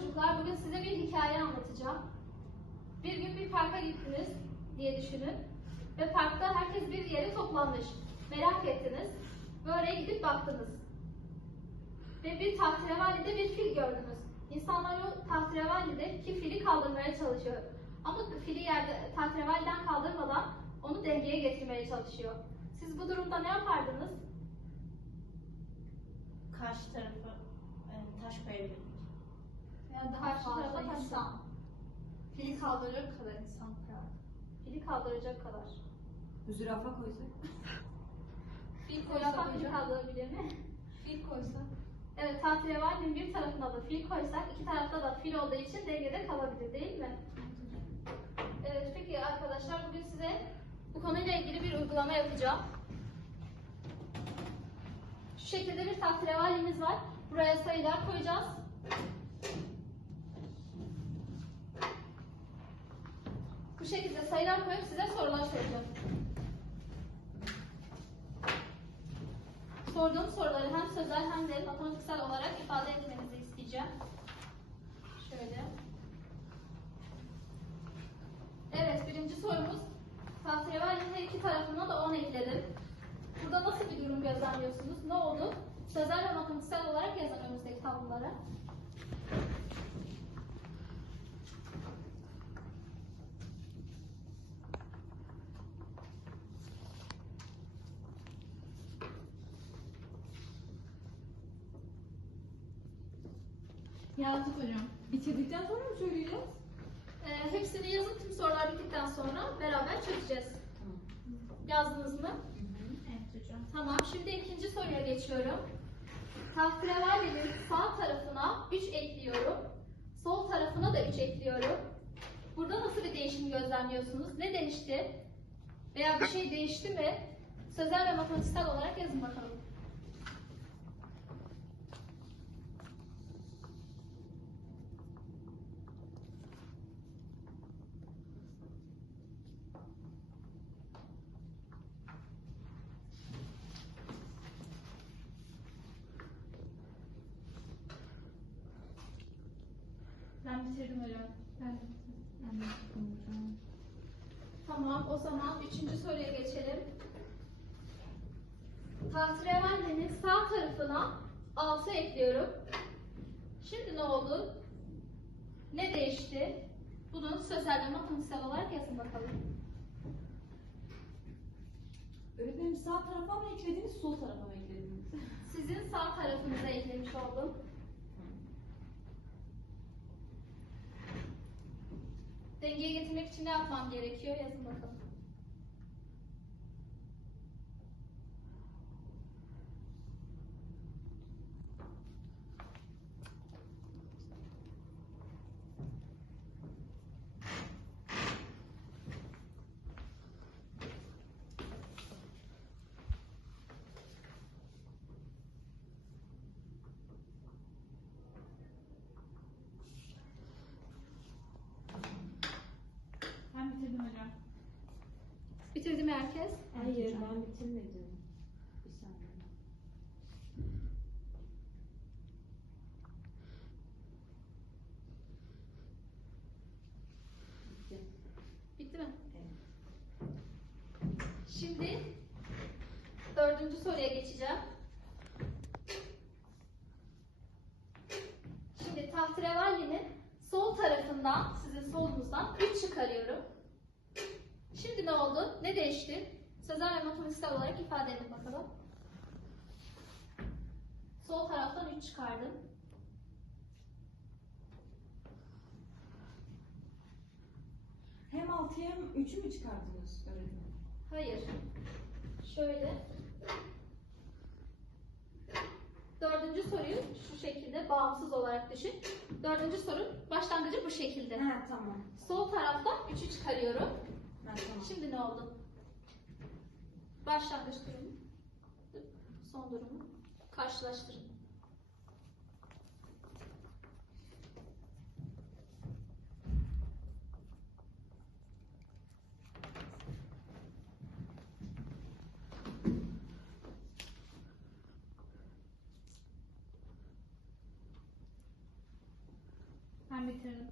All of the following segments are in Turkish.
çocuklar, bugün size bir hikaye anlatacağım. Bir gün bir parka gittiniz diye düşünün. Ve parkta herkes bir yere toplanmış. Merak ettiniz. Ve oraya gidip baktınız. Ve bir tahterevallide bir fil gördünüz. İnsanlar o tahterevallideki fili kaldırmaya çalışıyor. Ama fili yerde tahterevalliden kaldırmadan onu dengeye getirmeye çalışıyor. Siz bu durumda ne yapardınız? Karşı tarafı e, taş koyabilir. Yani daha Karşı fazla tarafa taş insan. Fili kaldıracak kadar insan koyar. Fili kaldıracak kadar. Zürafa koysak. Fil Zürafa koysak fili hocam. kaldırabilir mi? Fil koysak. Evet, tahterevallinin bir tarafına da fil koysak, iki tarafta da fil olduğu için dengede kalabilir değil mi? Evet, peki arkadaşlar bugün size bu konuyla ilgili bir uygulama yapacağım. Şu şekilde bir tahterevallimiz var. Buraya sayılar koyacağız. Bu şekilde sayılar koyup size sorular soracağım. Sorduğum soruları hem sözel hem de matematiksel olarak ifade etmenizi isteyeceğim. Şöyle. Evet, birinci sorumuz. Tahterevallinin her iki tarafına da 10 ekledim. Burada nasıl bir durum gözlemliyorsunuz? Ne oldu? Sözel ve matematiksel olarak yazın önümüzdeki tablolara. Yazdık hocam. Bitirdikten sonra mı söyleyeceğiz? Ee, hepsini yazın, tüm sorular bittikten sonra beraber çözeceğiz. Yazdınız mı? Evet hocam. Tamam, şimdi ikinci soruya geçiyorum. Tahterevallinin sağ tarafına 3 ekliyorum. Sol tarafına da 3 ekliyorum. Burada nasıl bir değişim gözlemliyorsunuz? Ne değişti? Veya bir şey değişti mi? Sözel ve matematiksel olarak yazın bakalım. Ben bitirdim. Ben. Tamam, o zaman üçüncü soruya geçelim. Tahterevallinin sağ tarafına 6 ekliyorum. Şimdi ne oldu? Ne değişti? Bunu sözel ve matematiksel olarak yazın bakalım. Öğretmenim sağ tarafa mı eklediniz, sol tarafa mı eklediniz? Sizin sağ tarafınıza eklemiş oldum. Dengeye getirmek için ne yapmam gerekiyor? Yazın bakalım. Ben bitirdim hocam. Bitirdi mi Hayır, ben bitirmedim. Bir saniye. Bitti. Bitti mi? Evet. Şimdi dördüncü soruya geçeceğim. Şimdi tahterevallinin sol tarafından, sizin solunuzdan 3 çıkarıyorum. Şimdi ne oldu? Ne değişti? Ve matematiksel olarak ifade edin bakalım. Sol taraftan 3 çıkardım. Hem 6'ya hem 3'ü mü çıkardınız öğretmenim? Hayır. Şöyle. Dördüncü soruyu şu şekilde bağımsız olarak düşün. Dördüncü soru başlangıcı bu şekilde. He tamam. Sol taraftan 3'ü çıkarıyorum. Ben tamam. Şimdi ne oldu? Başlangıç durumu. Son durumu. Karşılaştırın. Ben bitirdim.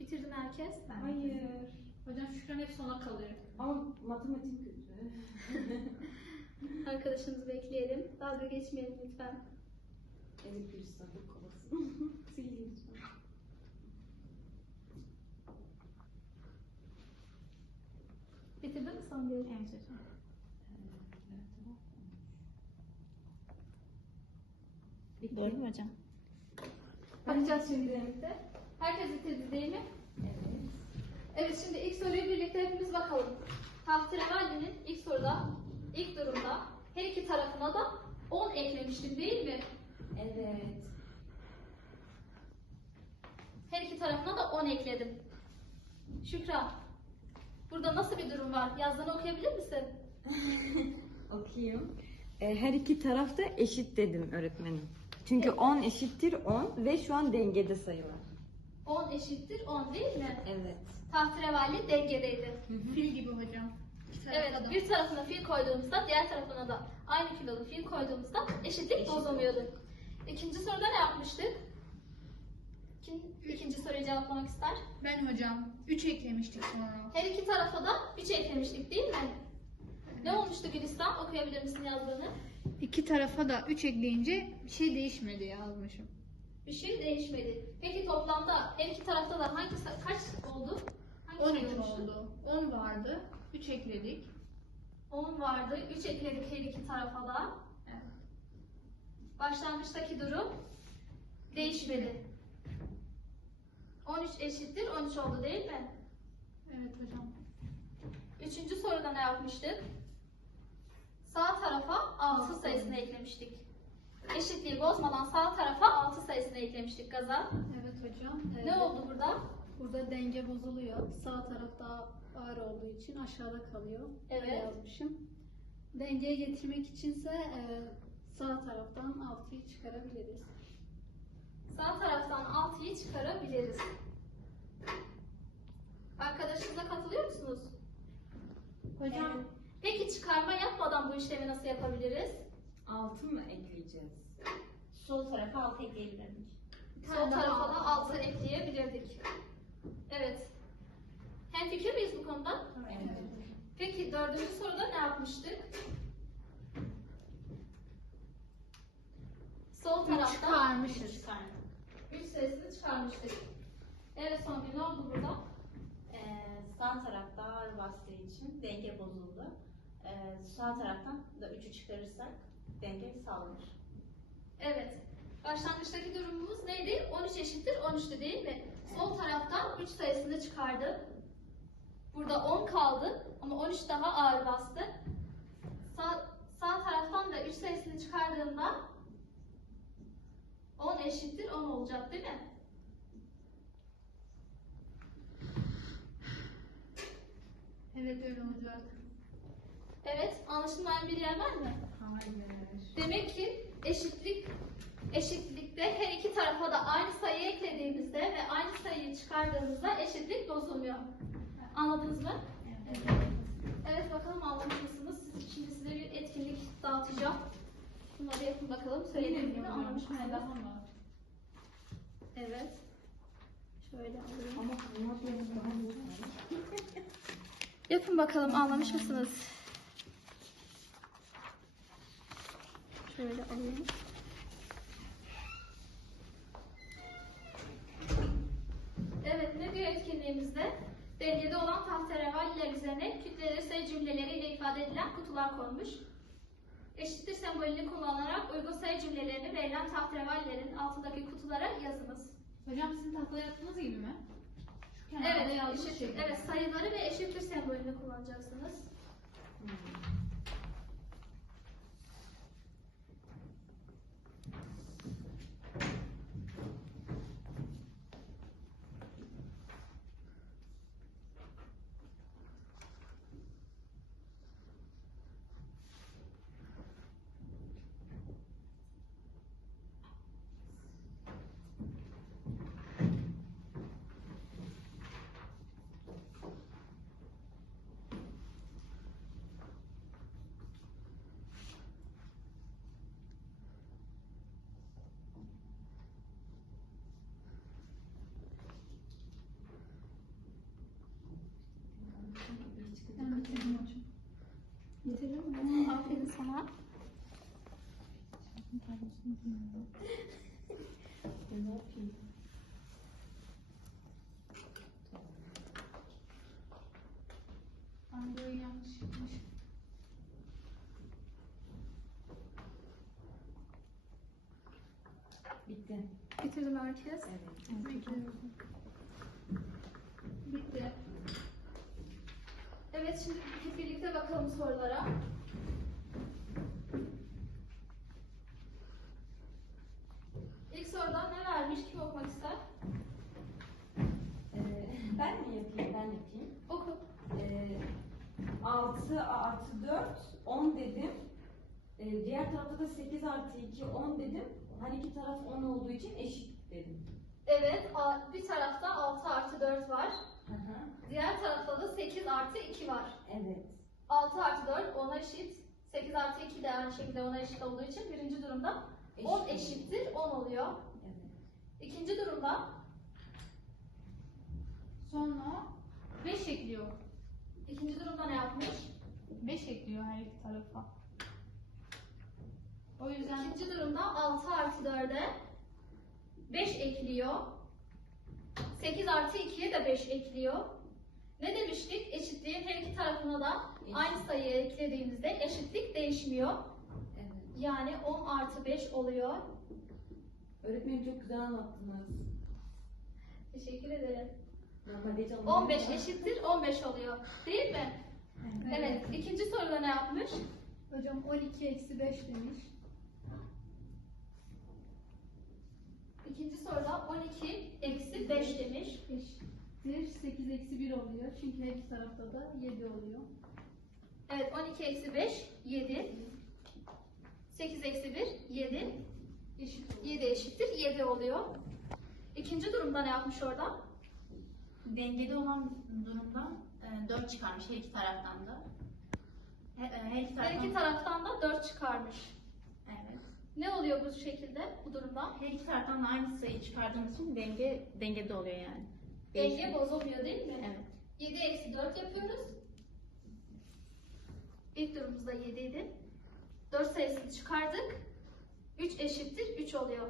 Bitirdi mi herkes? Ben Hayır. bitirdim. Hocam Şükran hep sona kalıyor. Ama matematik. Arkadaşımızı bekleyelim. Dalga geçmeyelim lütfen. Evet bir sabır kolasın. Sileyim lütfen. Bitirdin mi son bir? Evet hocam. Doğru mu hocam? Bakacağız şimdi birlikte. Herkes bitirdi değil mi? Evet. Evet şimdi ilk soruyu birlikte hepimiz bakalım. Tahterevalli'nin ilk soruda, ilk durumda her iki tarafına da 10 eklemiştim değil mi? Evet. Her iki tarafına da 10 ekledim. Şükran, burada nasıl bir durum var? Yazdığını okuyabilir misin? Okuyayım. E, Her iki tarafta eşit dedim öğretmenim. Çünkü 10 eşittir 10 ve şu an dengede sayılar. 10 eşittir 10 değil mi? Evet. Tahterevalli dengedeydi. Fil gibi hocam. Evet, da. bir tarafına fil koyduğumuzda diğer tarafına da aynı kilolu fil koyduğumuzda eşitlik Eşit bozulmuyordu. İkinci soruda ne yapmıştık? Kim ikinci soruyu cevaplamak ister? Ben hocam. 3 eklemiştik sonra. Her iki tarafa da 3 eklemiştik değil mi? Ne olmuştu Gülistan? Okuyabilir misin yazdığını? İki tarafa da 3 ekleyince bir şey değişmedi yazmışım. Bir şey değişmedi. Peki toplamda her iki tarafta da hangi kaç oldu? Hangi 12 sayı olmuştu? oldu. 10 vardı. 3 ekledik. 10 vardı. 3 ekledik her iki tarafa da. Evet. Başlangıçtaki durum değişmedi. 13 eşittir 13 oldu değil mi? Evet hocam. Üçüncü soruda ne yapmıştık? Sağ tarafa 6 sayısını eklemiştik. Eşitliği bozmadan sağ tarafa 6 sayısını eklemiştik gaza. Evet hocam. Ne oldu burada? Burada denge bozuluyor. Sağ taraf daha ağır olduğu için aşağıda kalıyor. Evet. Öyle yazmışım. Dengeye getirmek içinse e, sağ taraftan 6'yı çıkarabiliriz. Sağ taraftan 6'yı çıkarabiliriz. Arkadaşınıza katılıyor musunuz? Hocam Evet. Peki çıkarma yapmadan bu işlemi nasıl yapabiliriz? 6 mı ekleyeceğiz? sol tarafa 6 ekleyebilirdik. Sol tarafa da 6 ekleyebilirdik. Evet. Hem fikir miyiz bu konuda? Evet. Peki dördüncü soruda ne yapmıştık? Sol Üç tarafta çıkarmışız. Çıkardım. 3 sayısını çıkarmıştık. Evet Songül ne oldu burada? Ee, sağ tarafta ağır bastığı için denge bozuldu. Ee, sağ taraftan da 3'ü çıkarırsak denge sağlanır. Evet. Başlangıçtaki durumumuz neydi? 13 eşittir 13'tü değil mi? Sol taraftan 3 sayısını çıkardım. Burada 10 kaldı ama 13 daha ağır bastı. Sağ, sağ taraftan da 3 sayısını çıkardığımda 10 eşittir 10 olacak değil mi? Evet öyle olacak. Evet, anlaşılmayan bir yer var mı? Hayır. Demek ki eşitlik eşitlikte her iki tarafa da aynı sayıyı eklediğimizde ve aynı sayıyı çıkardığımızda eşitlik bozulmuyor. Anladınız mı? Evet. Evet bakalım anlamış mısınız? Şimdi size bir etkinlik dağıtacağım. Bunları yapın bakalım. Söylediğim gibi anlamış mısınız? Evet. Şöyle alayım. Ama. Yapın bakalım anlamış mısınız? Şöyle alayım. Evet ne diyor etkinliğimizde? Dengede olan tahterevalliler üzerine kütleleri sayı cümleleriyle ifade edilen kutular konmuş. Eşittir sembolünü kullanarak uygun sayı cümlelerini verilen tahterevallilerin altındaki kutulara yazınız. Hocam sizin tahtada yaptığınız gibi mi? Şu Evet, eşit, evet sayıları ve eşittir sembolünü kullanacaksınız. Ne yapayım? Anne yanlış yapmış. Bitti. Bitirdim herkes. Evet. Bekliyorum. Bitti. Evet şimdi hep birlikte bakalım sorulara. İlk sorudan ne vermiş? Kim okumak ister? Ee, ben mi yapayım? Ben yapayım. Oku. Ee, 6 artı 4, 10 dedim. Ee, diğer tarafta da 8 artı 2, 10 dedim. Her iki taraf 10 olduğu için eşit dedim. Evet, a- bir tarafta 6 artı 4 var. Hı hı. Diğer tarafta da 8 artı 2 var. Evet. 6 artı 4 10'a eşit. 8 artı 2 de aynı şekilde 10'a eşit olduğu için birinci durumda 10 Eşit. eşittir 10 oluyor. Evet. İkinci durumda Sonra 5 ekliyor. İkinci durumda ne yapmış? 5 ekliyor her iki tarafa. O yüzden İkinci durumda 6 artı 4'e 5 ekliyor. 8 artı 2'ye de 5 ekliyor. Ne demiştik? Eşitliğin her iki tarafına da aynı sayıyı eklediğimizde eşitlik değişmiyor. Evet. Yani 10 artı 5 oluyor. Öğretmenim çok güzel anlattınız. Teşekkür ederim. Normalde hiç 15 eşittir 15 oluyor. Değil mi? Evet. İkinci soruda ne yapmış? Hocam 12 eksi 5 demiş. İkinci soruda 12 eksi 5 demiş. Eşittir 8 eksi 1 oluyor. Çünkü her iki tarafta da 7 oluyor. Evet 12 eksi 5 7. 8 eksi 1 7. Eşit oluyor. 7 eşittir 7 oluyor. İkinci durumda ne yapmış orada? Dengede olan durumda 4 çıkarmış her iki taraftan da. He- e, Her iki Her taraftan, iki taraftan da 4 çıkarmış. Evet. Ne oluyor bu şekilde bu durumda? Her iki taraftan da aynı sayı çıkardığımız için denge dengede oluyor yani. Denge Değişmiyor. bozulmuyor değil mi? Evet. 7 eksi 4 yapıyoruz. İlk durumumuzda 7 idi. 4 sayısını çıkardık. 3 eşittir 3 oluyor.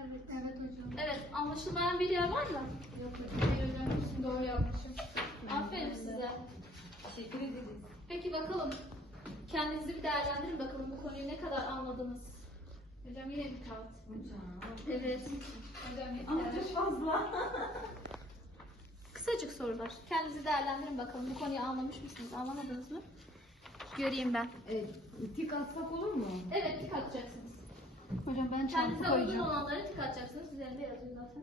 Evet, evet hocam. Evet anlaşılmayan bir yer var mı? Yok hocam. Hayır hocam hepsini doğru yapmışım. Aferin size. Teşekkür ederiz. Peki bakalım. Kendinizi bir değerlendirin bakalım bu konuyu ne kadar anladınız. Hocam yine bir kağıt. Hocam. Evet. Hocam Ama yeter. çok fazla. Kısacık sorular. Kendinizi değerlendirin bakalım. Bu konuyu anlamış mısınız? Anlamadınız mı? Göreyim ben. Evet, tik atsak olur mu? Evet tik atacaksınız. Hocam ben çarpı Kendinize uygun koyacağım. olanları tik atacaksınız. Üzerinde yazıyor zaten.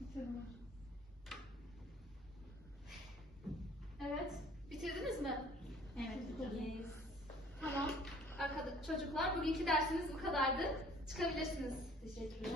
Bitirdim hocam. Evet. Bitirdiniz mi? Evet. Yes. Tamam. Arkadaş, çocuklar bugünkü dersiniz bu kadardı. Çıkabilirsiniz. Teşekkürler.